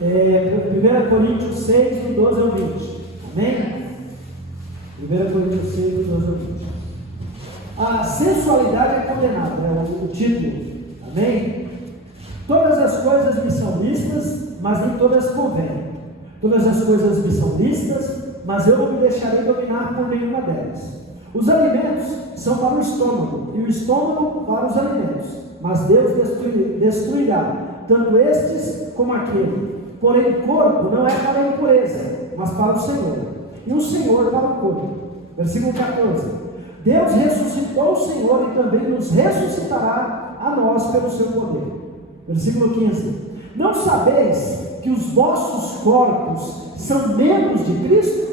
1 Coríntios 6, do 12 ao 20. Amém? 1 Coríntios 6, do 12 ao 20. A sensualidade é condenada, é o título. Amém? Todas as coisas me são lícitas, mas nem todas convêm. Todas as coisas me são lícitas, mas eu não me deixarei dominar por nenhuma delas. Os alimentos são para o estômago, e o estômago para os alimentos, mas Deus destruirá tanto estes como aquele. Porém o corpo não é para a impureza, mas para o Senhor, e o Senhor para o corpo. Versículo 14. Deus ressuscitou o Senhor e também nos ressuscitará a nós pelo seu poder. Versículo 15. Não sabeis que os vossos corpos são membros de Cristo?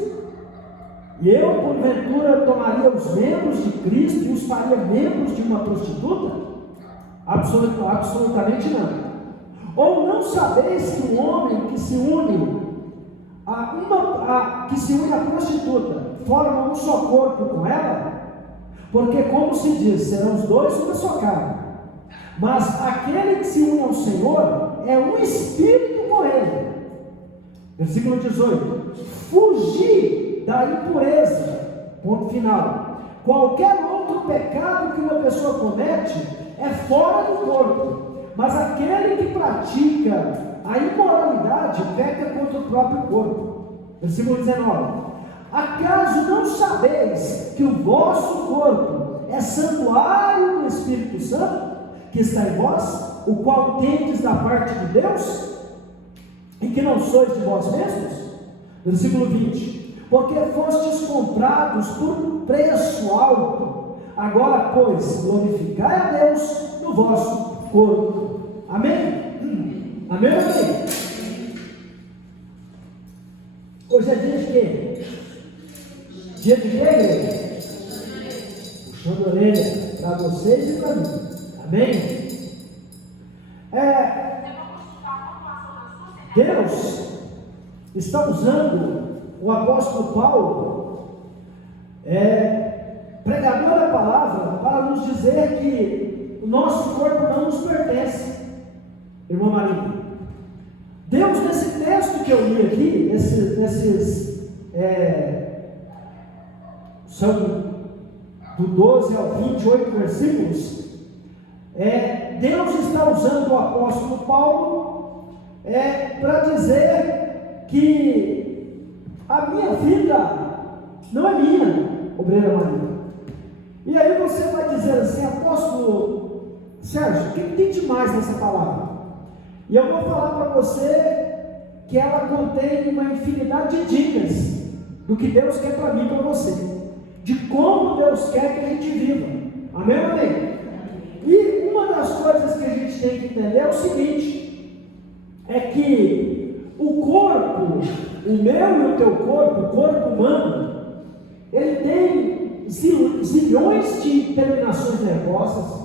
E eu, porventura, tomaria os membros de Cristo e os faria membros de uma prostituta? Absolutamente não. Ou não sabeis que um homem que se une à prostituta forma um só corpo com ela? Porque, como se diz, serão os dois uma só carne. Mas aquele que se une ao Senhor é um espírito com ele. Versículo 18. Fugir da impureza. Ponto final. Qualquer outro pecado que uma pessoa comete é fora do corpo, mas aquele que pratica a imoralidade peca contra o próprio corpo. Versículo 19. Acaso não sabeis que o vosso corpo é santuário do Espírito Santo, que está em vós, o qual tendes da parte de Deus, e que não sois de vós mesmos? Versículo 20. Porque fostes comprados por um preço alto. Agora, pois, glorificai a Deus no vosso corpo. Amém? Amém ou amém? Hoje é dia de quê? Dia de quê, igreja? Puxando a orelha para vocês e para mim. Amém? Deus está usando o apóstolo Paulo, pregador da palavra, para nos dizer que o nosso corpo não nos pertence. Irmã Maria, Deus, nesse texto que eu li aqui, são do 12 ao 28 versículos, Deus está usando o apóstolo Paulo para dizer que a minha vida não é minha, obreira Maria. E aí você vai dizer assim: apóstolo Sérgio, o que tem de mais nessa palavra? E eu vou falar para você que ela contém uma infinidade de dicas do que Deus quer para mim e para você, de como Deus quer que a gente viva. Amém ou amém? E uma das coisas que a gente tem que entender é o seguinte: é que o corpo, o meu e o teu corpo, o corpo humano, ele tem zilhões de terminações nervosas.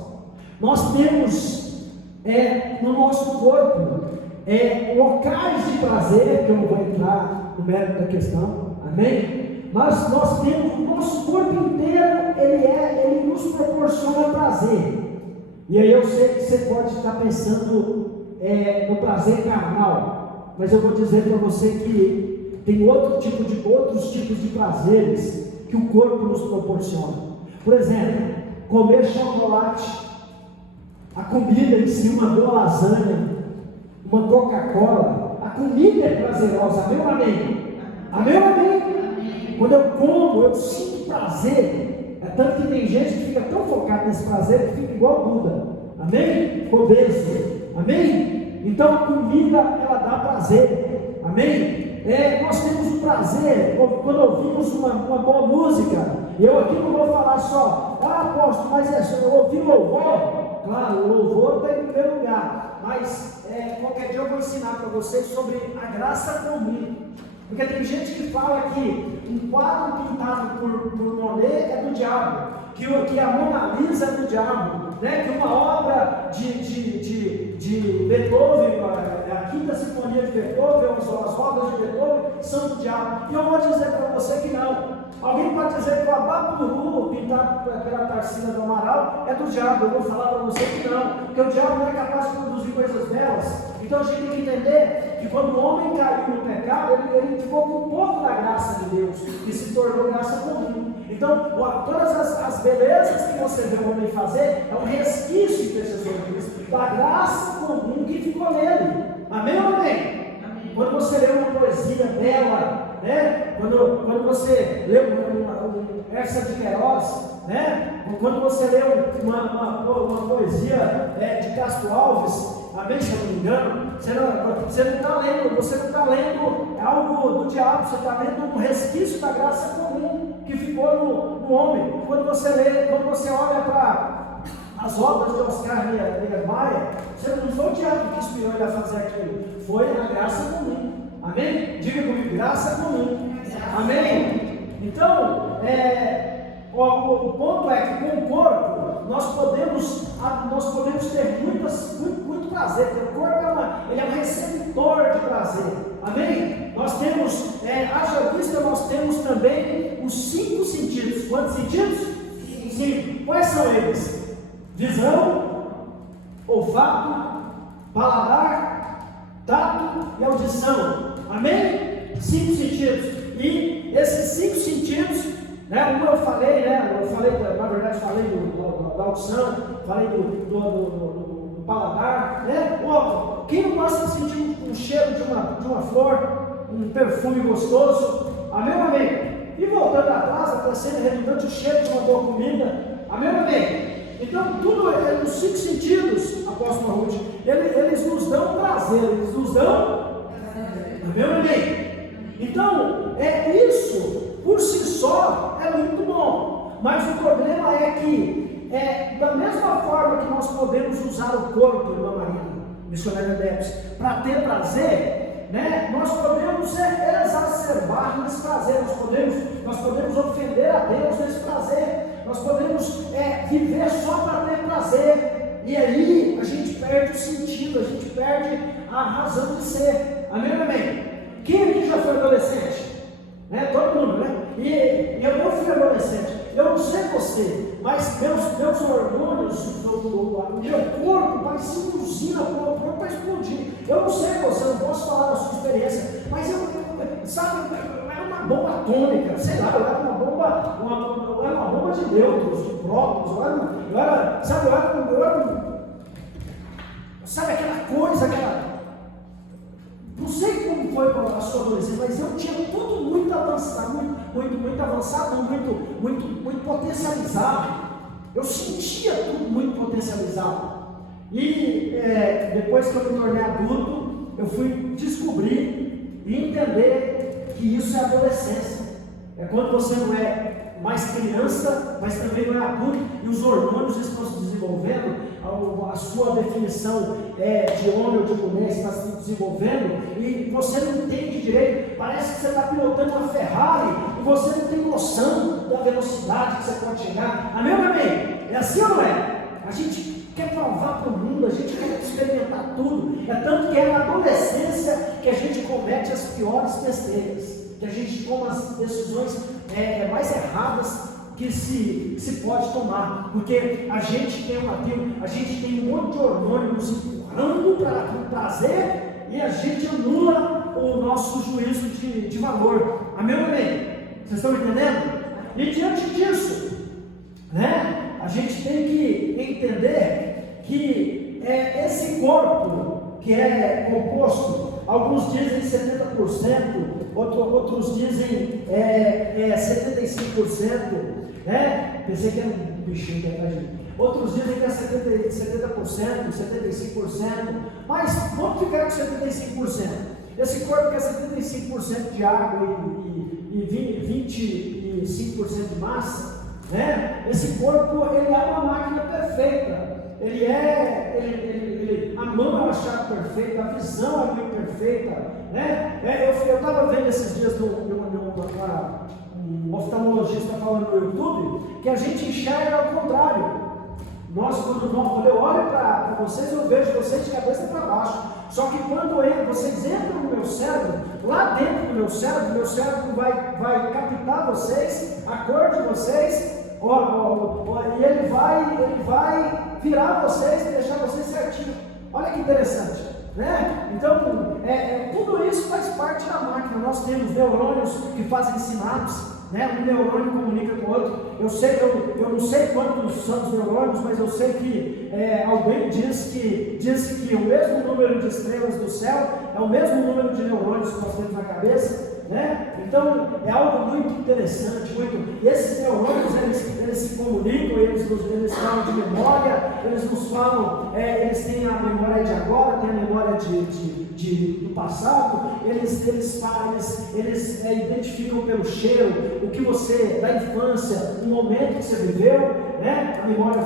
Nós temos no nosso corpo locais de prazer, que eu não vou entrar no mérito da questão, amém? Mas nós temos o nosso corpo inteiro, ele nos proporciona prazer. E aí eu sei que você pode estar pensando no prazer carnal, mas eu vou dizer para você que tem outros tipos de prazeres que o corpo nos proporciona. Por exemplo, comer chocolate, a comida em si, uma boa lasanha, uma Coca-Cola, a comida é prazerosa. Amém ou amém? Amém ou amém? Quando eu como, eu sinto prazer. É tanto que tem gente que fica tão focada nesse prazer que fica igual Buda. Amém? Obeso. Amém? Então a comida, ela dá prazer. Amém? Nós temos o prazer quando ouvimos uma boa música. Eu aqui não vou falar só, apóstolo, mas eu ouvi louvor. Claro, o louvor está em primeiro lugar, mas qualquer dia eu vou ensinar para vocês sobre a graça comum. Porque tem gente que fala que um quadro pintado por Monet é do diabo, que a Mona Lisa é do diabo, né? Que uma obra de Beethoven, a Quinta Sinfonia de Beethoven, as obras de Beethoven são do diabo. E eu vou dizer para você que não. Alguém pode dizer que o Abapuru, pintado pela Tarsila do Amaral, é do diabo. Eu vou falar para você que não, porque o diabo não é capaz de produzir coisas belas. Então a gente tem que entender que quando o homem caiu no pecado, ele ficou com um pouco da graça de Deus e se tornou graça comum. Então, todas as belezas que você vê o homem fazer é um resquício, intercessor, da graça comum que ficou nele. Amém ou amém? Quando você lê uma poesia bela, né? Quando você lê um Erça de Queiroz, né? Quando você lê uma poesia de Castro Alves, amém, se eu não me engano, você não está lendo algo do diabo, você está lendo um resquício da graça comum que ficou no homem. Quando você olha para as obras de Oscar Niemeyer, não foi o diabo que inspirou ele a fazer aquilo, foi a graça comum. Amém? Diga comigo, graça comum. Amém? Então, o ponto é que com o corpo nós podemos ter muito prazer, porque o corpo ele é um receptor de prazer. Amém? Nós temos, haja vista, nós temos também os 5 sentidos. Quantos sentidos? 5. Quais são eles? Visão, olfato, paladar, tato e audição. Amém? 5 sentidos. E esses 5 sentidos, né, como eu falei, na verdade falei da audição, falei do paladar, né? Quem não gosta de sentir um cheiro de uma flor, um perfume gostoso? Amém, amém? E voltando atrás, para ser redundante, o cheiro de uma boa comida. Amém, amém? Então, tudo os 5 sentidos, apóstolo Ruth, eles nos dão prazer, eles nos dão. Amém, amém? Então, isso por si só é muito bom, mas o problema é que, da mesma forma que nós podemos usar o corpo, irmã Marina, missionária Debs, para ter prazer, né, nós podemos exacerbar nesse prazer, nós podemos ofender a Deus nesse prazer, nós podemos viver só para ter prazer, e aí a gente perde o sentido, a gente perde a razão de ser. Amém, amém? Quem aqui já foi adolescente? Né? Todo mundo, né? E eu não fui adolescente. Eu não sei você, mas meus hormônios, meu corpo parecia uma usina pronto para explodir. Eu não sei você, eu não posso falar da sua experiência, mas eu era uma bomba atômica, sei lá, eu era uma bomba de nêutrons, de prótons, sabe aquela coisa, não sei como foi a sua adolescência, mas eu tinha tudo muito avançado, muito avançado, muito potencializado. Eu sentia tudo muito potencializado. E depois que eu me tornei adulto, eu fui descobrir e entender que isso é adolescência. É quando você não é mais criança, mas também não é adulto, e os hormônios estão se desenvolvendo, a sua definição de homem ou de mulher está se desenvolvendo, e você não entende direito, parece que você está pilotando uma Ferrari, e você não tem noção da velocidade que você pode chegar. Amém ou amém? É assim ou não é? A gente quer provar para o mundo, a gente quer experimentar tudo, é tanto que é na adolescência que a gente comete as piores besteiras, que a gente toma as decisões mais erradas que se pode tomar, porque a gente tem um monte de hormônio nos empurrando para o prazer, e a gente anula o nosso juízo de valor. Amém ou amém? Vocês estão entendendo? E diante disso, né, a gente tem que entender que esse corpo que é composto, alguns dizem 70%, outros dizem 75%, né? Pensei que era um bichinho que atrás de mim. Outros dizem que é 70%, 75%, mas vamos ficar com 75%. Esse corpo que é 75% de água e 25% de massa, né? Esse corpo, ele é uma máquina perfeita. A mão é uma chave perfeita, a visão é muito perfeita, né? Eu estava vendo esses dias um oftalmologista falando no YouTube que a gente enxerga ao contrário. Quando eu olho para vocês, eu vejo vocês de cabeça para baixo. Só que quando vocês entram no meu cérebro, lá dentro do meu cérebro vai captar vocês, a cor de vocês, e ele vai virar vocês e deixar vocês certinho. Olha que interessante. né? Então, tudo isso faz parte da máquina. Nós temos neurônios que fazem sinapses, né? Um neurônio comunica com o outro. Eu não sei quantos são os neurônios, mas eu sei que alguém disse que o mesmo número de estrelas do céu é o mesmo número de neurônios que nós temos na cabeça, né? Então é algo muito interessante, e esses neurônios eles se comunicam, eles falam de memória, eles nos falam, eles têm a memória de agora, têm a memória do passado, eles identificam pelo cheiro o que você, da infância, o momento que você viveu, né? A memória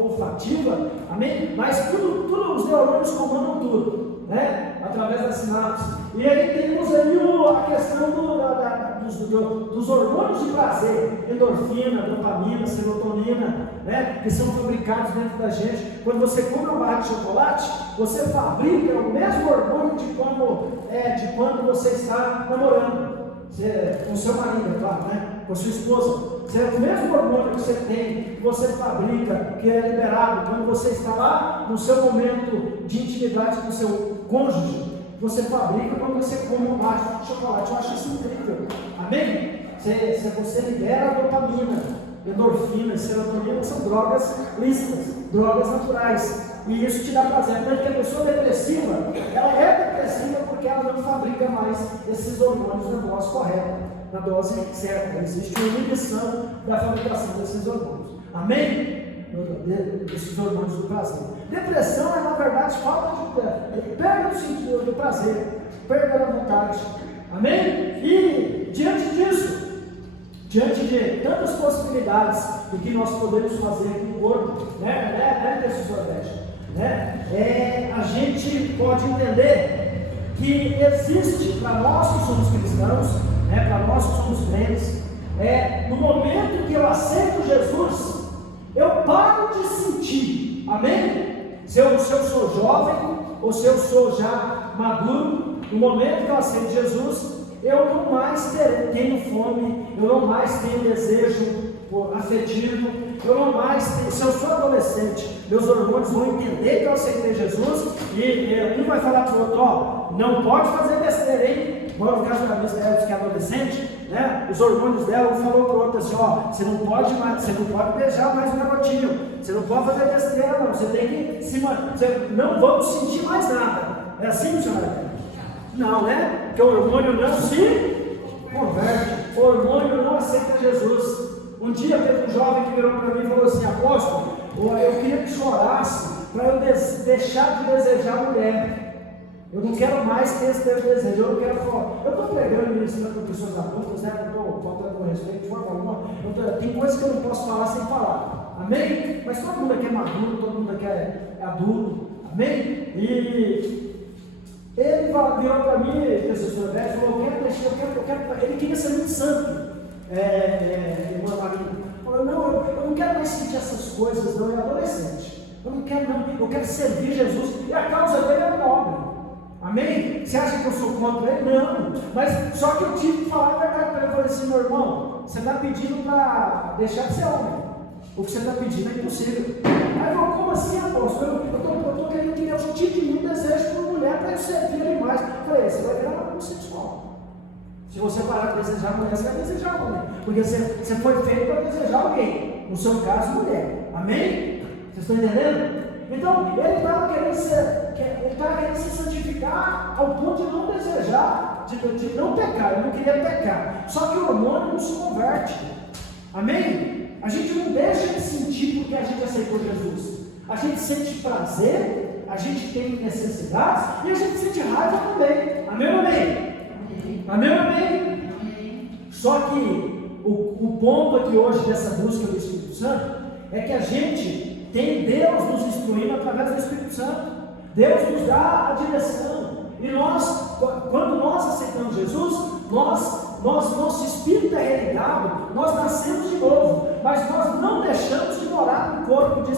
olfativa, amém? Mas tudo os neurônios comandam tudo, né? Através da sinapse. E aí temos aí a questão dos hormônios de prazer, endorfina, dopamina, serotonina, né? Que são fabricados dentro da gente. Quando você come uma barra de chocolate, você fabrica o mesmo hormônio de quando você está namorando. Com seu marido, é claro, né? Com sua esposa. O mesmo hormônio que você tem, que você fabrica, que é liberado quando você está lá no seu momento de intimidade com o seu cônjuge, você fabrica quando você come um barra de chocolate. Eu acho isso incrível. Amém? Você libera a dopamina, endorfina, serotonina, que são drogas lícitas, drogas naturais. E isso te dá prazer. Porque a pessoa depressiva, ela é depressiva porque ela não fabrica mais esses hormônios na dose correta, na dose certa. Existe uma inibição da fabricação desses hormônios. Amém? Esses hormônios do prazer. Depressão é, na verdade, perda do sentido do prazer, perda da vontade. Amém? E diante disso, diante de tantas possibilidades do que nós podemos fazer com o corpo, né, a gente pode entender que existe, para nós que somos cristãos, né, para nós que somos crentes, no momento que eu aceito Jesus, eu paro de sentir, amém? Se eu sou jovem, ou se eu sou já maduro, no momento que eu aceito Jesus, eu não mais tenho fome, eu não mais tenho desejo afetivo, eu não mais tenho, se eu sou adolescente, meus hormônios vão entender que eu aceitei Jesus, e um vai falar para o outro, não pode fazer besteira, hein? Igual no caso da minha que é adolescente, né? Os hormônios dela, um falou para o outro assim, você não pode beijar mais um garotinho, você não pode fazer besteira não, você tem que não vamos sentir mais nada. É assim, senhora? Não, né? Porque o hormônio não se converte, o hormônio não aceita Jesus. Um dia teve um jovem que virou para mim e falou assim, apóstolo, eu queria que chorasse para eu deixar de desejar mulher. Eu não quero mais ter esse desejo, eu não quero falar. Eu estou pregando e ensinando para pessoas adultas, né? Não estou faltando respeito de forma alguma. Tem coisas que eu não posso falar sem falar. Amém? Mas todo mundo aqui é maduro, todo mundo aqui é adulto. Amém? E ele virou para mim, esse senhor Beto, falou, eu quero, ele queria ser muito santo. Irmã Maria falou, eu não quero mais sentir essas coisas, não, é adolescente. Eu não quero, não, eu quero servir Jesus, e a causa dele é nobre. Amém? Você acha que eu sou contra ele? Não, mas só que eu tive que falar a verdade para ele. Eu falei assim, meu irmão, você está pedindo para deixar de ser homem, o que você está pedindo é impossível. Aí ele falou, como assim, apóstolo? Eu estou querendo que eu tive muito desejo por mulher para eu servir ele mais. Eu falei, você vai virar uma homossexual. Se você parar de desejar mulher, você vai desejar homem, porque você foi feito para desejar alguém, no seu caso, mulher. Amém? Vocês estão entendendo? Então, ele estava querendo se santificar ao ponto de não desejar, de não pecar, ele não queria pecar. Só que o hormônio não se converte. Amém? A gente não deixa de sentir porque a gente aceitou Jesus. A gente sente prazer, a gente tem necessidades e a gente sente raiva também. Amém ou amém? Amém ou amém? Só que o ponto aqui hoje dessa busca do Espírito Santo é que a gente tem Deus nos instruindo através do Espírito Santo. Deus nos dá a direção. E quando nós aceitamos Jesus, nosso espírito é religado, nós nascemos de novo, mas nós não deixamos de morar num corpo de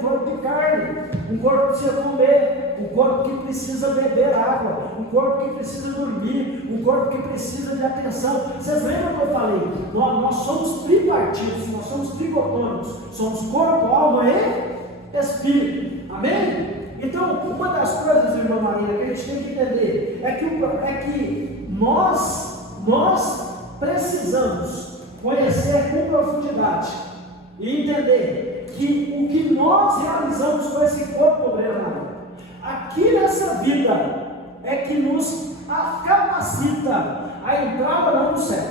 corpo de carne, um corpo que precisa comer, um corpo que precisa beber água, um corpo que precisa dormir, um corpo que precisa de atenção. Vocês lembram que eu falei? Nós somos tripartidos, nós somos tricotômicos, somos corpo, alma e espírito. Amém? Então, uma das coisas, irmã Maria, que a gente tem que entender é que nós precisamos conhecer com profundidade e entender que o que nós realizamos com esse corpo, obreiro, aqui nessa vida é que nos capacita a entrar ou não no céu.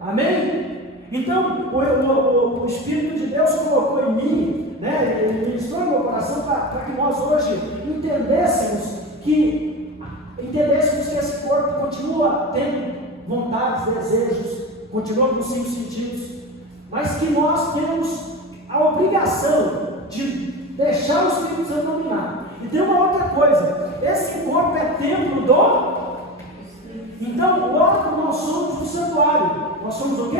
Amém? Então, o Espírito de Deus colocou em mim, né, ele ministrou no meu coração para que nós hoje entendêssemos que esse corpo continua tendo vontades, desejos, continua com os 5 sentidos, mas que nós temos a obrigação de deixar o Espírito Santo dominar. E tem uma outra coisa: esse corpo é templo do. Então, logo nós somos o santuário. Nós somos o quê?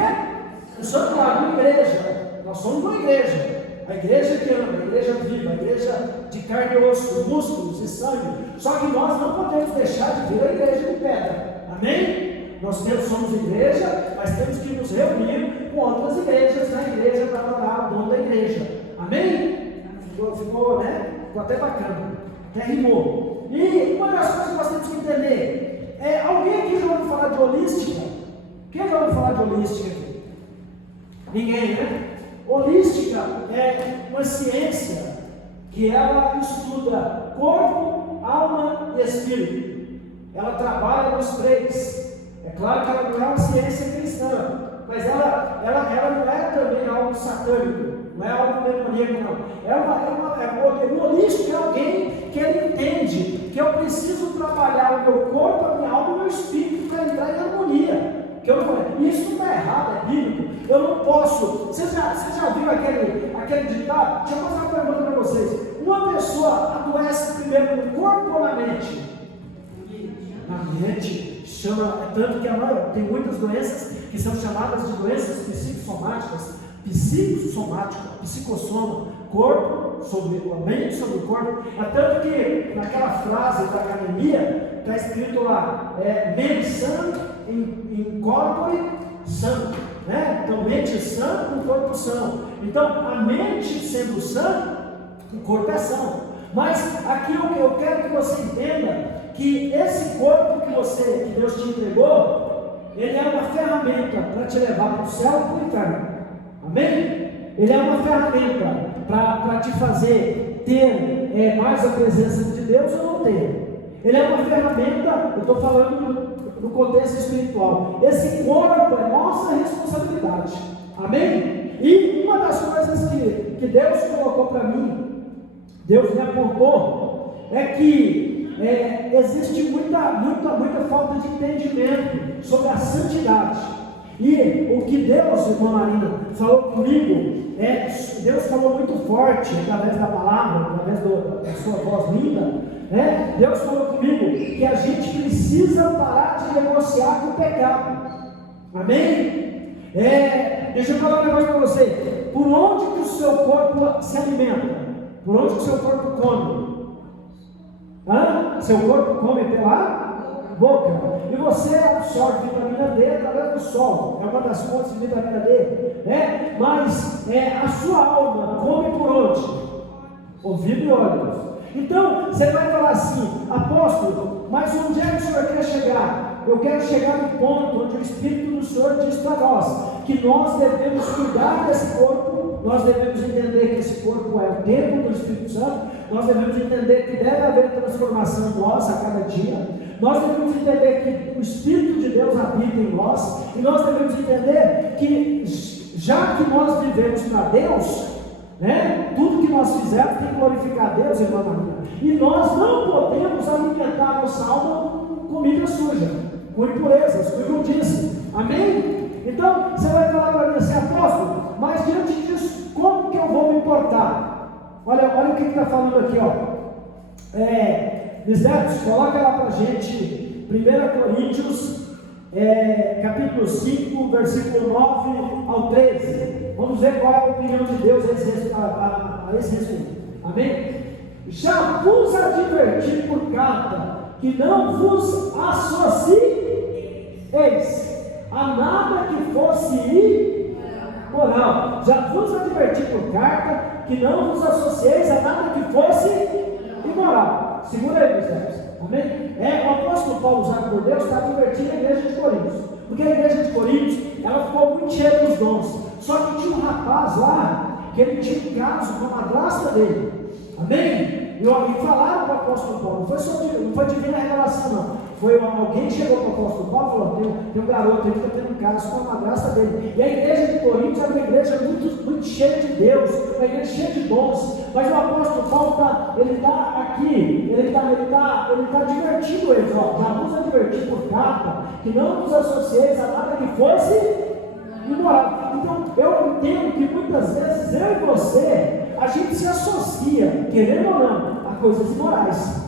O santuário, uma igreja. Nós somos uma igreja. A igreja que ama, a igreja viva, a igreja de carne e osso, músculos e sangue. Só que nós não podemos deixar de ver a igreja de pedra. Amém? Nós somos igreja, mas temos que nos reunir com outras igrejas na igreja para adorar o dono da igreja. Amém? Ficou, né? Ficou até bacana. Até rimou. E uma das coisas que nós temos que entender é: alguém aqui já ouviu falar de holística? Quem já ouviu falar de holística aqui? Ninguém, né? Holística é uma ciência que ela estuda corpo, alma e espírito. Ela trabalha nos 3. É claro que ela não é uma ciência cristã, mas ela não é também algo satânico, não é algo demoníaco, não. O holístico é alguém que ele entende que eu preciso trabalhar o meu corpo, a minha alma e o meu espírito para entrar em harmonia. Isso não está errado, é bíblico. Eu não posso. Você já viu aquele ditado? Deixa eu fazer uma pergunta para vocês. Uma pessoa adoece primeiro no corpo ou na mente? Na mente. Tanto que tem muitas doenças que são chamadas de doenças psicossomáticas. Psicossoma, corpo sobre a mente, sobre o corpo. É tanto que naquela frase da academia está escrito lá: mente sã in corpore sano, né? Então, mente sã, o corpo são. Então, a mente sendo sã, o corpo é são. Mas aqui eu quero que você entenda que esse corpo que Deus te entregou, ele é uma ferramenta para te levar para o céu e para o inferno. Amém? Ele é uma ferramenta para te fazer ter mais a presença de Deus ou não ter. Ele é uma ferramenta, eu estou falando no contexto espiritual. Esse corpo é nossa responsabilidade. Amém? E uma das coisas que Deus colocou para mim, Deus me apontou, é que existe muita falta de entendimento sobre a santidade. E o que Deus, irmã Marina, falou comigo, Deus falou muito forte através da palavra, através da sua voz linda. Deus falou comigo que a gente precisa parar de negociar com o pecado. Amém? Deixa eu falar um negócio para você. Por onde que o seu corpo se alimenta? Por onde que o seu corpo come? Seu corpo come pela boca. E você absorve vitamina D através do sol. É uma das fontes de vitamina D. Mas a sua alma come por onde? Ouvido e olhos. Então, você vai falar assim: apóstolo, mas onde é que o senhor quer chegar? Eu quero chegar no ponto onde o Espírito do Senhor diz para nós que nós devemos cuidar desse corpo, nós devemos entender que esse corpo é o templo do Espírito Santo, nós devemos entender que deve haver transformação nossa a cada dia, nós devemos entender que o Espírito de Deus habita em nós, e nós devemos entender que, já que nós vivemos para Deus, tudo que nós fizermos tem que glorificar a Deus, irmã Maria. E nós não podemos alimentar a nossa alma com comida suja, com impurezas, com imundície. Amém? Então, você vai falar para mim assim: apóstolo, mas diante disso, como que eu vou me importar? Olha o que está falando aqui, ó. Lisete, coloca lá para a gente 1 Coríntios, capítulo 5, versículo 9 ao 13. Vamos ver qual é a opinião de Deus a esse respeito. Amém? Já vos adverti por carta que não vos associeis a nada que fosse imoral. Já vos adverti por carta que não vos associeis a nada que fosse imoral. por Deus para divertir a igreja de Coríntios. Porque a igreja de Coríntios, ela ficou muito cheia dos dons. Só que tinha um rapaz lá, que ele tinha um caso com a madrasta dele. Amém? E falaram para o apóstolo Paulo, não foi divina revelação não. Foi alguém que chegou para o apóstolo Paulo e falou, tem um garoto aí que está tendo um caso com a madrasta dele. E a igreja de Coríntios era uma igreja muito cheia de Deus, uma igreja cheia de dons. Mas o apóstolo Paulo ele está divertindo eles, já nos advertir por carta, que não nos associeis a nada que fosse imoral. Então, eu entendo que muitas vezes eu e você, a gente se associa, querendo ou não, a coisas imorais.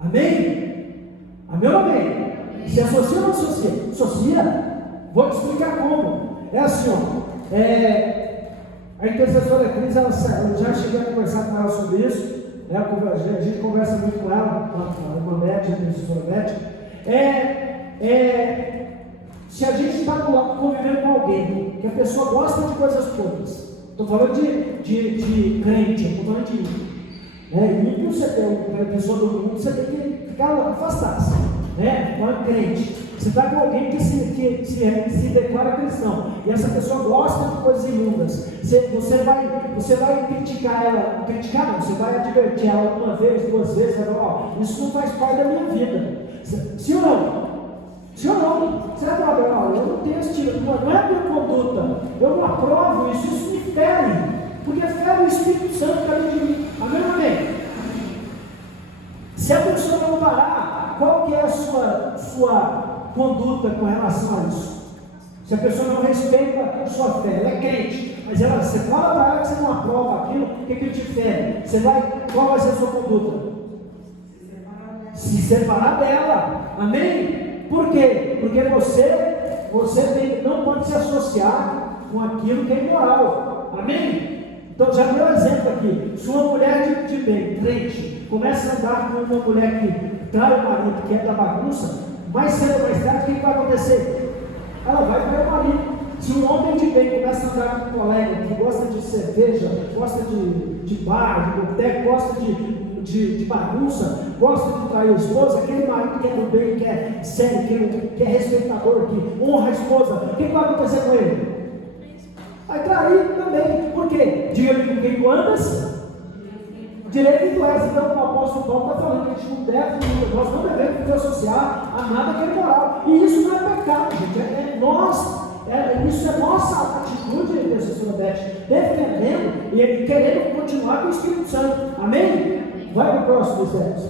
Amém? Amém ou amém? Se associa ou não associa? Associa. Vou te explicar como. É assim, ó. A intercessora Cris, eu já cheguei a conversar com ela sobre isso. A gente conversa muito com ela, com a Beth, a intercessora Beth. Se a gente está convivendo com alguém, que a pessoa gosta de coisas podres, estou falando de crente, estou falando de ímpio. Ímpio, você tem uma pessoa do mundo, você tem que ficar afastado, com crente. Você está com alguém que se declara cristão, e essa pessoa gosta de coisas imundas. Você vai criticar ela, você vai advertir ela uma vez, duas vezes, vai falar, isso não faz parte da minha vida. Sim ou não? Sim ou não? Você vai falar, eu não tenho esse tipo, não é minha conduta, eu não aprovo isso me fere, porque fere o Espírito Santo que está dentro de mim. Amém ou amém? Se a pessoa não parar, qual que é a sua conduta com relação a isso? Se a pessoa não respeita a sua fé, ela é crente, mas você fala para ela que você não aprova aquilo, o que te fere? Qual vai ser a sua conduta? Se separar dela. Amém? Por quê? Porque você não pode se associar com aquilo que é imoral. Amém? Então já deu um exemplo aqui. Se uma mulher de bem, crente, começa a andar com uma mulher que trai o marido, que é da bagunça, mais cedo ou mais tarde, o que vai acontecer? Ela vai trair o marido. Se um homem de bem começa a andar com um colega que gosta de cerveja, gosta de bar, de boteco, gosta de bagunça, gosta de trair a esposa, aquele marido que é do bem, que é sério, que é respeitador, que honra a esposa, o que vai acontecer com ele? Vai trair também. Por quê? Diga-me com quem tu andas, direito tu és. Então o apóstolo Paulo está falando que a gente não deve, nós não devemos nos associar a nada que é imoral. E isso não é pecado, gente. Isso é nossa atitude, intercessora Beth, defendendo e querendo continuar com o Espírito Santo. Amém? Vai para o próximo verso.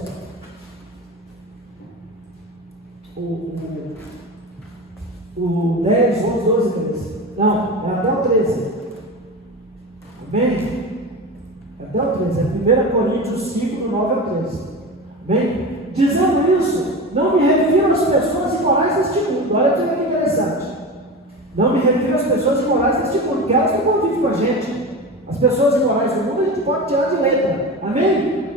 O 10, 11, 12, 13. Não, é até o 13. Amém? É até o 13. É 1 Coríntios 5, 9 ao 13. Amém? Dizendo isso, não me refiro às pessoas imorais deste mundo. Olha que interessante. Não me refiro às pessoas imorais deste mundo, porque elas não convivem com a gente. As pessoas imorais do mundo a gente pode tirar de letra. Amém?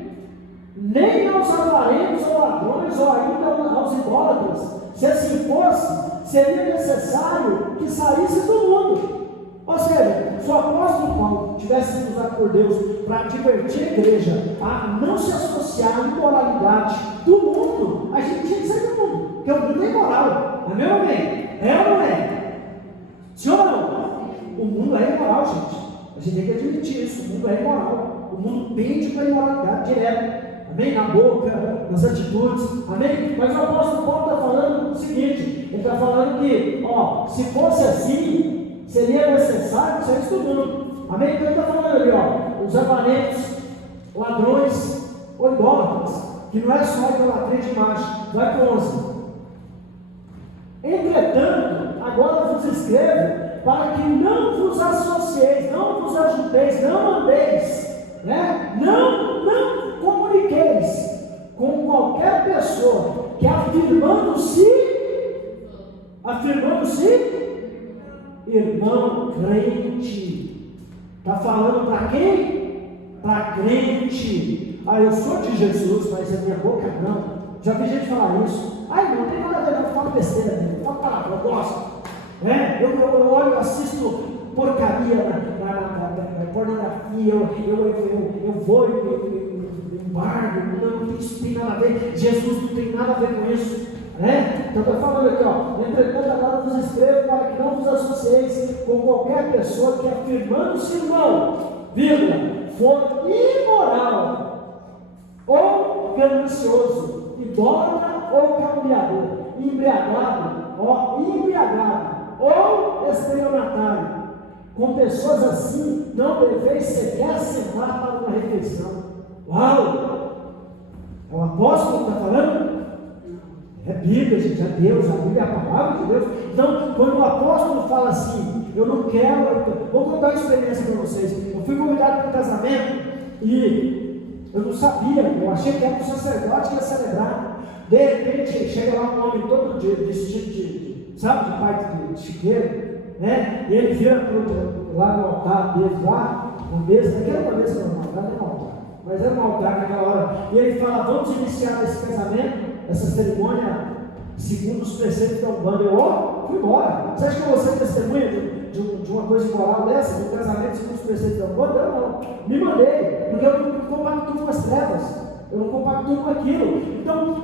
Nem aos avarentos ou ladrões ou ainda aos idólatras. Se assim fosse, seria necessário que saísse do mundo. Ou seja, se o apóstolo Paulo tivesse sido usado por Deus para advertir a igreja a não se associar à imoralidade do mundo, a gente tinha que sair do mundo, porque o mundo é imoral. Amém ou amém? É ou não é? Sim ou não? O mundo é imoral, gente. A gente tem que admitir isso. O mundo é imoral. O mundo pende para a imoralidade direto. Amém? Na boca, nas atitudes. Amém? Mas o apóstolo Paulo está falando o seguinte: ele está falando que, se fosse assim, seria necessário que saísse do mundo. Amém? Então ele está falando ali, os avarentos, ladrões ou idólatras, que não é só idolatria de imagem. Vai para 11. Entretanto, agora vos escrevo para que não vos associeis, não vos ajunteis, não andeis, não comuniqueis com qualquer pessoa que afirmando-se irmão crente. Está falando para quem? Para crente. Eu sou de Jesus, mas a minha boca não. Já vi gente falar isso. Não tem nada a ver, não falo besteira dele, falo palavra, eu gosto. Eu olho, assisto porcaria na pornografia, eu vou, eu embargo, isso tem nada a ver, Jesus não tem nada a ver com isso. Então está falando aqui, entretanto agora vos escrevo para que não vos associeis com qualquer pessoa que afirmando-se irmão, vírgula, for imoral, ou ganancioso, idólatra ou caluniador, embriagado, ou estelionatário. Com pessoas assim, não deveis sequer sentar para uma refeição. Uau! É o apóstolo que está falando? É Bíblia, gente, é Deus, a Bíblia é a palavra de Deus. Então, quando o apóstolo fala assim, eu não quero, vou contar uma experiência para vocês. Eu fui convidado para um casamento e eu não sabia, eu achei que era um sacerdote que ia celebrar. De repente, chega lá um homem todo dia, vestido de pai de chiqueiro, né? E ele vira lá no altar dele, lá, uma mesa, aquela uma mesa normal, não era um altar, mas era um altar naquela hora. E ele fala, vamos iniciar esse casamento, essa cerimônia, segundo os preceitos da Umbanda. Eu, fui embora. Você acha que eu vou ser testemunha de uma coisa imoral dessa, de um casamento segundo os preceitos da Umbanda? Eu não. Me mandei, porque eu não compactuo com as trevas. Eu não compactuo com aquilo. Então,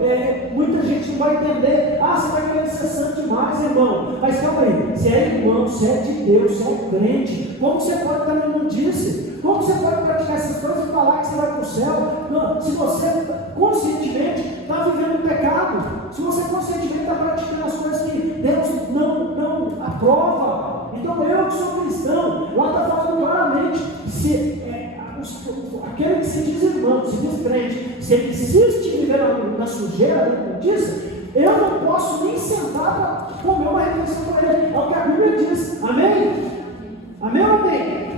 muita gente não vai entender. Você vai querer ser santo demais, irmão. Mas calma aí, se é irmão, se é de Deus, se é crente, como você pode estar na imundice? Como você pode praticar essas coisas e falar que você vai para o céu? Não, se você conscientemente está vivendo o pecado, se você conscientemente está praticando as coisas que Deus não aprova. Então eu que sou cristão, lá está falando claramente, se aquele que se diz irmão, se diz crente, se ele insiste em viver na sujeira, na imundice, eu não posso nem sentar para comer uma refeição com ele. É o que a Bíblia diz. Amém? Amém ou amém?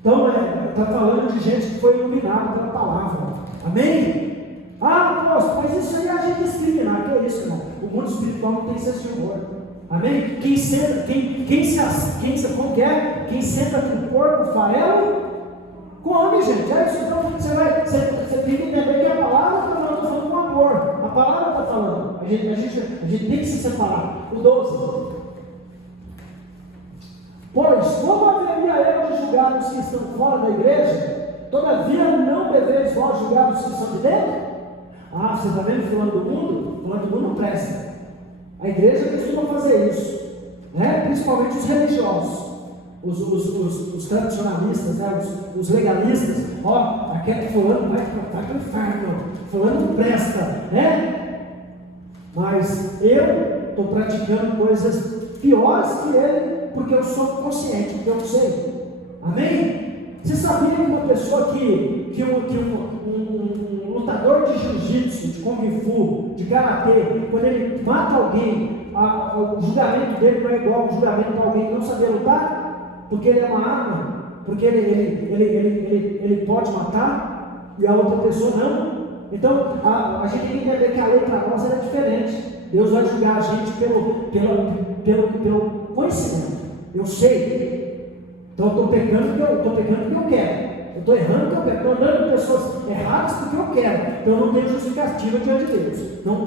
Então, está falando de gente que foi iluminada pela palavra. Amém? Apóstolo, mas isso aí a gente discriminar. Que é isso, irmão? O mundo espiritual não tem senso de humor. Amém? Quem senta com o porco farelo, come, gente. É isso. Então, você tem que entender que a palavra está falando com amor. A palavra está falando. A gente tem que se separar. O 12. Pois, como haveria eu de julgar os que estão fora da igreja, todavia não deveis vós julgar os que estão de dentro? Você está vendo fulano do mundo? Fulano do mundo não presta. A igreja costuma fazer isso, né? Principalmente os religiosos, os tradicionalistas, né? os legalistas. Aquele fulano vai para o inferno, fulano não presta, né? Mas eu estou praticando coisas piores que ele, porque eu sou consciente, porque eu sei. Amém? Você sabia que uma pessoa um lutador de jiu-jitsu, de kung fu, de karatê, quando ele mata alguém, o julgamento dele não é igual ao julgamento de alguém que não sabia lutar? Porque ele é uma arma, porque ele pode matar e a outra pessoa não. Então a gente tem que entender que a lei para nós é diferente. Deus vai julgar a gente pelo conhecimento. Eu sei. Então eu estou pecando porque eu quero. Eu estou errando porque eu quero. Estou andando com pessoas erradas porque eu quero. Então eu não tenho justificativa diante de Deus. Não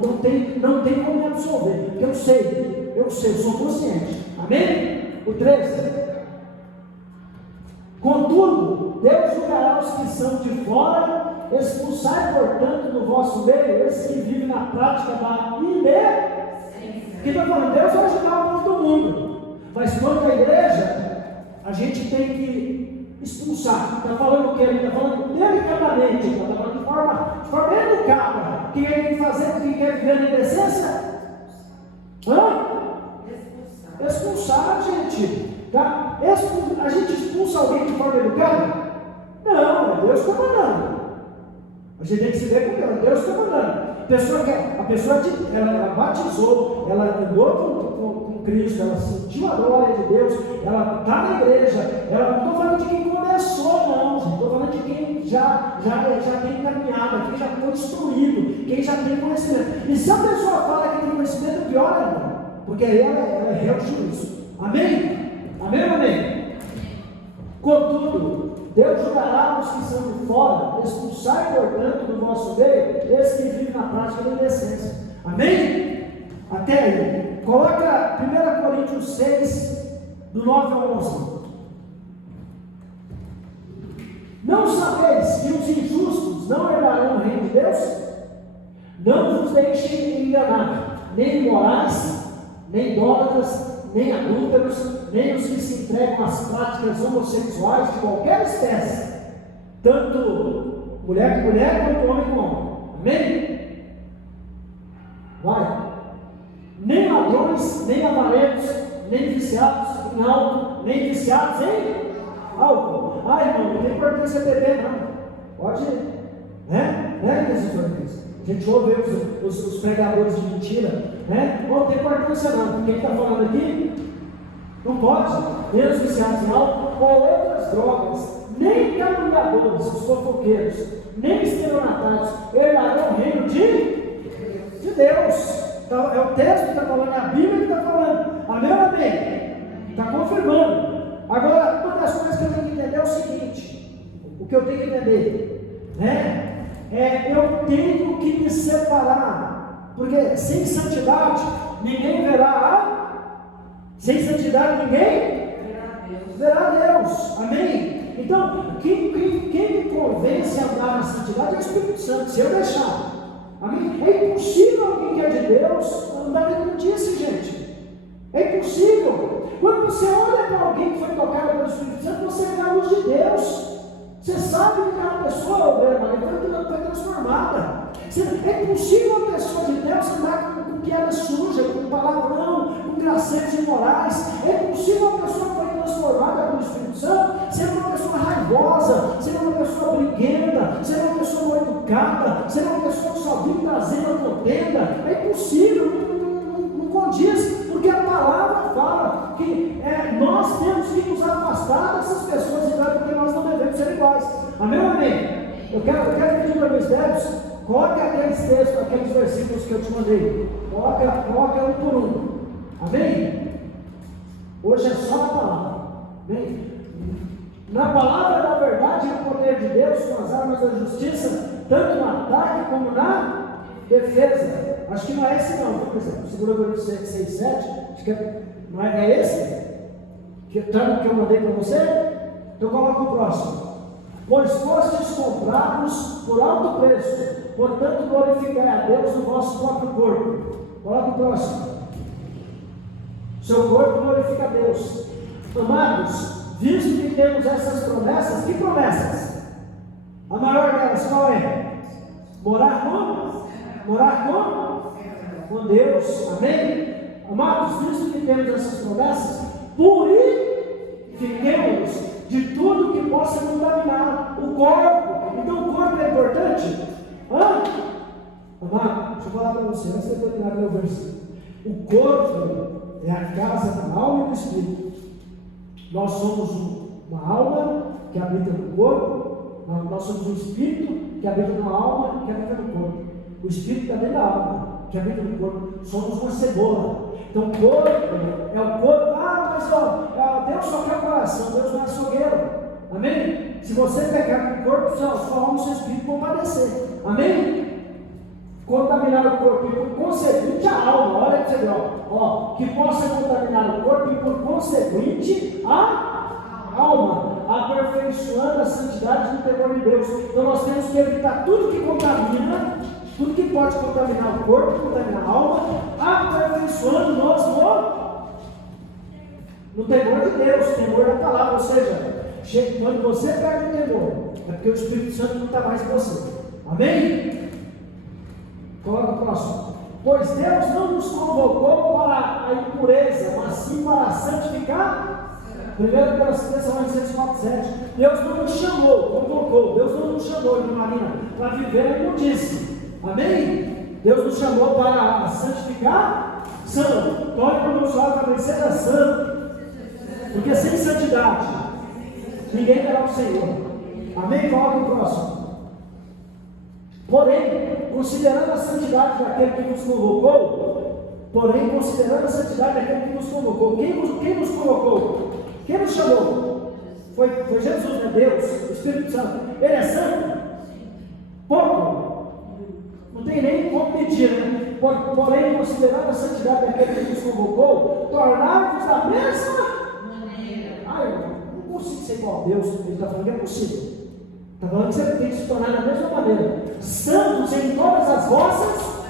tem como me absolver. Porque eu sei, eu sou consciente. Amém? O 13. Contudo, Deus julgará os que são de fora. Expulsai, portanto, do vosso meio esses que vivem na prática da indecência. Que está falando, Deus vai julgar o povo do mundo. Mas quanto à igreja, a gente tem que expulsar. Está falando o que? Ele está falando delicadamente, está falando de forma educada. O que ele tem que fazer? O que quer viver na indecência? Expulsar, gente. Tá? A gente expulsa alguém de forma educada? Não, é Deus que está mandando. A gente tem que se ver com Deus. Deus está mandando. A pessoa ela batizou, ela andou com Cristo, ela sentiu a glória de Deus, ela está na igreja. Ela não estou falando de quem começou, não, gente. Estou falando de quem já tem caminhada, quem já foi instruído, quem já tem conhecimento. E se a pessoa fala que tem conhecimento, pior ainda, porque aí ela é réu de juízo. Amém? Amém ou amém? Contudo, Deus julgará os que são de fora, expulsai, portanto, do vosso meio, esses que vivem na prática da indecência. Amém? Até aí. Coloca 1 Coríntios 6, do 9 ao 11. Não sabeis que os injustos não herdarão o reino de Deus? Não vos deixem enganar, nem imorais, nem idólatras, nem adúlteros, nem os que se entregam às práticas homossexuais de qualquer espécie, tanto mulher com mulher quanto homem com homem. Amém? Vai. Nem ladrões, nem avarentos, nem viciados em álcool, nem viciados em álcool. Ah, irmão, não tem importância beber, não. Pode, né? Não é que importância. A gente ouve os pregadores de mentira, né? Não tem importância, não. Porque quem está falando aqui não pode. Nem os viciados em álcool ou outras drogas, nem caluniadores, os fofoqueiros, nem estelionatários herdarão o reino de Deus. Então, é o texto que está falando, é a Bíblia que está falando. Amém ou amém? Está confirmando. Agora, uma das coisas que eu tenho que entender é o seguinte: o que eu tenho que entender, né? Eu tenho que me separar, porque sem santidade ninguém verá. Sem santidade ninguém verá Deus. Amém? Então, quem me convence a andar na santidade é o Espírito Santo. Se eu deixar, amém? É impossível alguém que é de Deus andar na mendice, gente. É impossível. Quando você olha para alguém que foi tocado pelo Espírito Santo, você vê a luz de Deus. Você sabe que aquela pessoa foi transformada. É impossível uma pessoa de Deus andar com piada suja, com palavrão, com graceiros imorais. É impossível uma pessoa que foi transformada pelo Espírito Santo ser uma pessoa raivosa, ser uma pessoa briguenta, ser uma pessoa mal educada, ser uma pessoa que só vive trazendo a contenda. É impossível, não condiz, porque a palavra fala que nós temos que nos afastar dessas pessoas, porque nós não devemos ser iguais. Amém ou amém? Eu quero pedir para meus dedos, coloca aqueles textos, aqueles versículos que eu te mandei, coloca um por um. Amém? Hoje é só a palavra. Amém? Na palavra da verdade e no poder de Deus, com as armas da justiça, tanto no ataque como na defesa. Acho que não é esse não, por exemplo, 2 Coríntios 6, 7, acho que não é esse? Que eu mandei para você? Então coloca o próximo. Pois fostes comprados por alto preço, portanto glorificai a Deus no vosso próprio corpo. Coloca o próximo. Seu corpo glorifica a Deus. Amados, visto que temos essas promessas, que promessas? A maior delas qual é? Morar com Deus. Amém? Amados, visto que temos essas promessas, purifiquemos de tudo que possa contaminar o corpo. Então o corpo é importante? Amado, deixa eu falar para você, antes de eu terminar meu versículo. O corpo é a casa da alma e do espírito. Nós somos uma alma que habita no corpo, nós somos um espírito que habita na alma, que habita no corpo. O espírito está dentro da alma, que habita no corpo. Somos uma cebola. Então o corpo é o corpo. Mas Deus só quer o coração, Deus não é açougueiro. Amém? Se você pecar com o corpo, sua alma e seu espírito vão padecer. Amém? Contaminar o corpo e por conseguinte a alma. Olha que você vê, que possa contaminar o corpo e por conseguinte a alma, aperfeiçoando a santidade no temor de Deus. Então nós temos que evitar tudo que contamina, tudo que pode contaminar o corpo, contaminar a alma, aperfeiçoando nós no temor de Deus, temor da palavra. Ou seja, quando você perde o temor, é porque o Espírito Santo não está mais em você. Amém? Coloca o próximo. Pois Deus não nos convocou para a impureza, mas sim para santificar. 1 Tessalonicenses 4,7. Deus não nos chamou, convocou. Deus não nos chamou, irmã Marina, para viver a imundície. Amém? Deus nos chamou para santificar santo. Olha para o nosso lado para seja santo. Porque sem santidade ninguém verá o Senhor. Amém? Coloca o próximo. Porém, considerando a santidade daquele que nos convocou, quem nos convocou? Quem nos chamou? Foi Jesus, né? Deus, o Espírito Santo. Ele é santo? Pouco. Não tem nem como medir, né? Porém, considerando a santidade daquele que nos convocou, tornar-vos da mesma maneira. Eu não consigo ser igual a Deus. Ele está falando que é possível. Está falando que você tem que se tornar da mesma maneira, santos em todas as vossas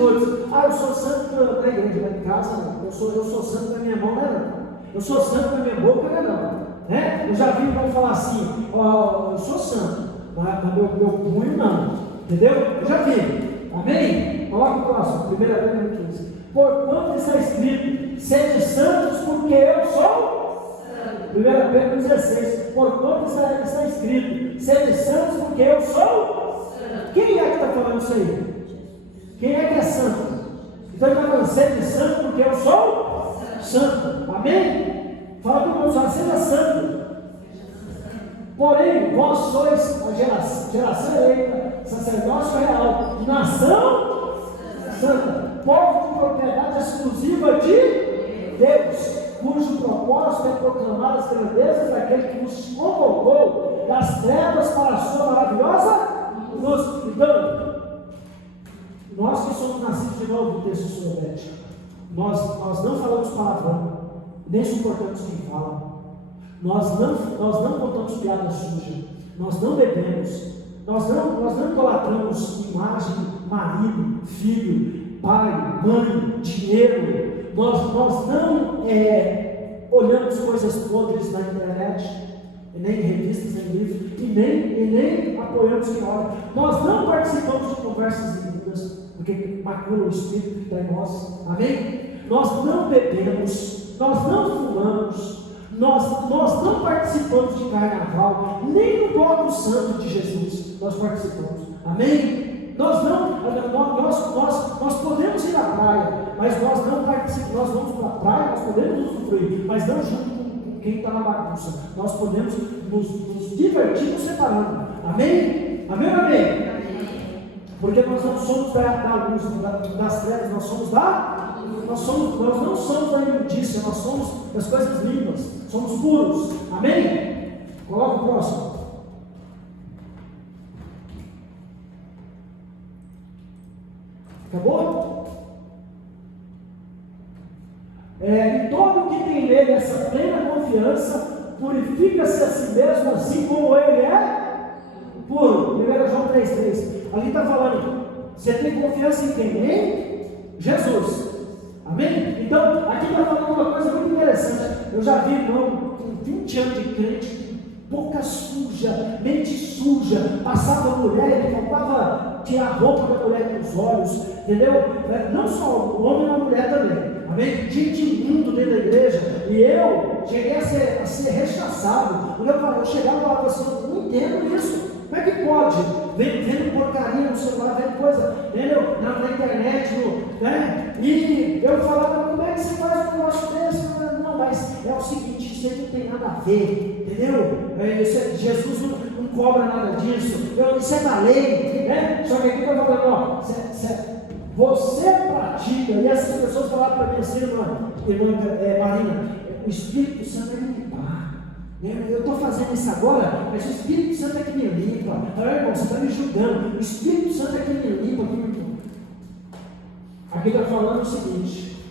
atitudes. Ah, eu sou santo na igreja, lá em casa, não. Eu sou santo na minha mão, não é não. Eu sou santo na minha boca, não é não. Né? Eu já vi um irmão falar assim, eu sou santo, mas meu punho não. Entendeu? Eu já vi. Amém? Coloca o próximo, 1 Pedro 15. Porquanto está escrito, sede santos porque eu sou santo. 1 Pedro 16. Porquanto está escrito, sede santos porque eu sou santo. Quem é que está falando isso aí? Quem é que é santo? Então ele está falando, sede santo porque eu sou santo. Amém? Fala para o irmão, seja santo. Porém, vós sois a geração eleita, sacerdócio real, nação santa, povo de propriedade exclusiva de Deus, cujo propósito é proclamar as grandezas daquele que nos convocou das trevas para a sua maravilhosa luz. Então, nós que somos nascidos de novo no texto soviético, nós não falamos palavrão, nem suportamos quem fala. Nós não contamos piada suja, nós não bebemos, nós não idolatramos imagem, marido, filho, pai, mãe, dinheiro, nós não olhamos coisas podres na internet, nem em revistas, nem em livros, e nem apoiamos quem olha. Nós não participamos de conversas imundas, porque macula o espírito que está em nós, amém? Nós não bebemos, nós não fumamos, nós não participamos de carnaval, nem no bloco santo de Jesus nós participamos, amém? Nós podemos ir à praia, mas nós não participamos, nós vamos para a praia, nós podemos usufruir, mas não junto com quem está na bagunça. Nós podemos nos divertir nos separando, amém? Amém ou amém? Porque nós não somos da luz, das trevas, nós não somos da imundícia, nós somos das coisas limpas, somos puros, amém? Coloca o próximo. Acabou? E todo que tem nele essa plena confiança, purifica-se a si mesmo, assim como ele é puro. 1 João 3,3. Ali está falando, você tem confiança em quem? Em Jesus. Amém? Então, aqui está falando uma coisa muito interessante. Eu já vi irmão com 20 anos de crente, boca suja, mente suja, passava a mulher, ele faltava tirar a roupa da mulher dos olhos, entendeu? Não só o homem, mas a mulher também. Amém? Gente imundo dentro da igreja. E eu cheguei a ser rechaçado. Quando eu chegava e falava assim, eu não entendo isso. Como é que pode? Vendo porcaria no celular, vendo coisa, entendeu? Na internet, né? E eu falava, como é que você faz um negócio desse? Não, mas é o seguinte, isso aí não tem nada a ver, entendeu? Jesus não cobra nada disso, isso é da lei, né? Só que aqui eu estou falando, você pratica, e essas pessoas falaram para mim assim, irmã Marina, o Espírito Santo é limpar. Eu estou fazendo isso agora, mas o Espírito Santo é que me limpa. Irmão, você está me julgando. O Espírito Santo é que me limpa. Aqui está falando o seguinte: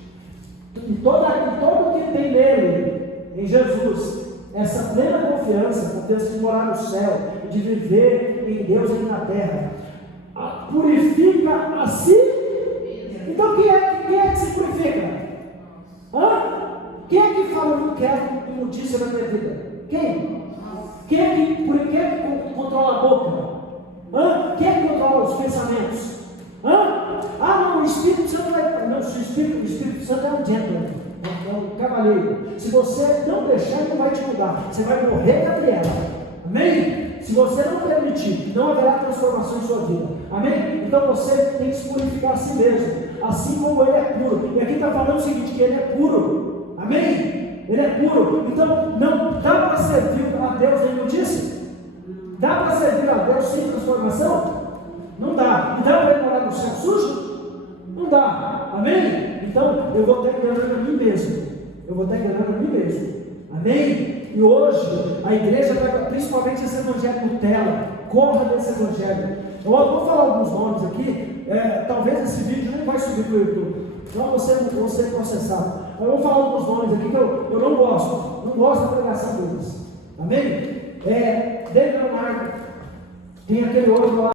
em todo que tem nele, em Jesus, essa plena confiança de morar no céu, de viver em Deus aqui na terra, purifica a si. Então quem é que se purifica? Quem é que fala que não quer imundícia na minha vida? Quem? Quem é que controla a boca? Quem é que controla os pensamentos? Não, o Espírito Santo vai. Não, o Espírito Santo é um gentleman, é um cavaleiro. Se você não deixar, ele não vai te mudar. Você vai morrer, Gabriela. Amém? Se você não permitir, não haverá transformação em sua vida. Amém? Então você tem que se purificar a si mesmo, assim como ele é puro. E aqui está falando o seguinte: que ele é puro. Amém? Ele é puro. Então, não dá para servir a Deus em imundícia? Dá para servir a Deus sem transformação? Não dá. E dá para ele morar no céu sujo? Não dá. Amém? Então, eu vou estar enganando a mim mesmo. Amém? E hoje, a igreja pega principalmente esse evangelho Nutella. Corra desse evangelho. Eu vou falar alguns nomes aqui. Talvez esse vídeo nem vai subir para o YouTube. Então você processado. Eu vou falar alguns nomes aqui que eu não gosto da pregação deles. Amém? David Leonardo, tem aquele outro lá.